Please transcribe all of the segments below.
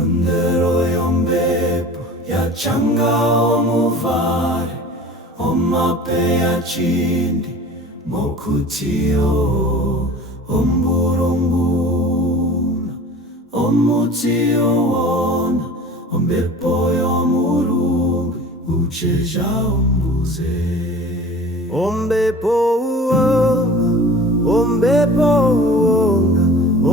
ondero yombepo yachangao muvare omape ya chindi mokutio omburunguna omutio wona ombepo yomurungu ucheja ombuze ombepo uonga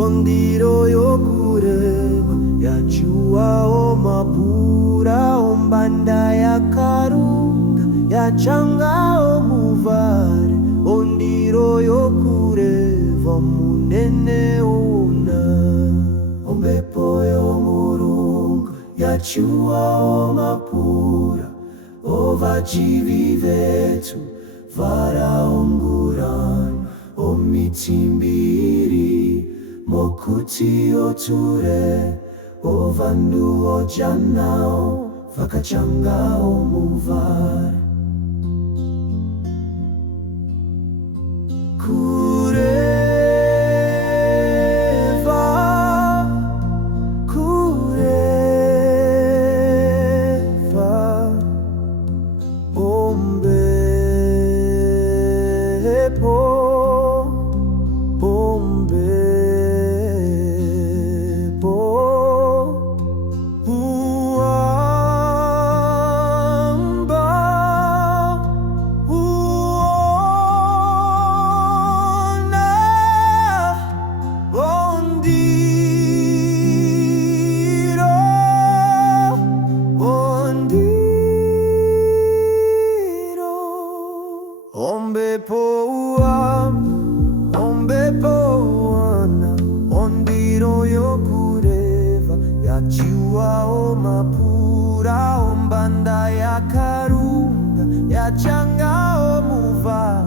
ondiro yokureva yachua omapura ombanda yakarunga yachanga omuvare ondiro yokureva munene una ombepo yomurunga yachua omapura ovachivi vetu varaungurana omitimbiri mokuti oture ovandu ojanao vakachanga omuvare kureva ombepo wana ondiro yokureva yachua omapura ombanda yakarunga yachanga omuvare